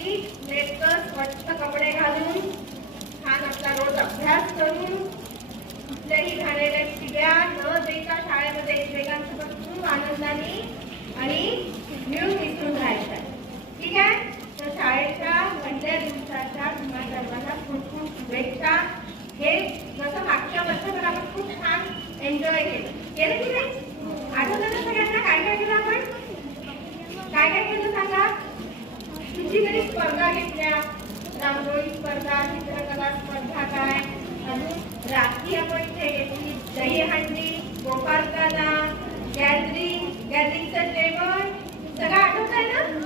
नीट नेटकं स्वच्छ कपडे घालून छान आपला रोज अभ्यास करून कुठल्याही घाणेरड्या शिव्या न देता शाळेमध्ये एकमेकांसोबत खूप आनंदाने आणि मिळून मिसळून राहायचं. ठीक आहे. तर शाळेच्या पहिल्या दिवसाच्या तुम्हा सर्वांना खूप खूप शुभेच्छा. हे जसं मागच्या वर्षभर आपण खूप छान एन्जॉय केलं की नाही? आठवतं ना सगळ्यांना काय काय केलं आपण? काय काय केलं सांगा? किती तरी स्पर्धा घेतल्या. रांगोळी स्पर्धा, चित्रकला स्पर्धा, काय अजून राखी आपण इथे घेतली, दहीहंडी, गोपाळकाला, गॅदरिंगचं जेवण सगळं आठवत आहे ना?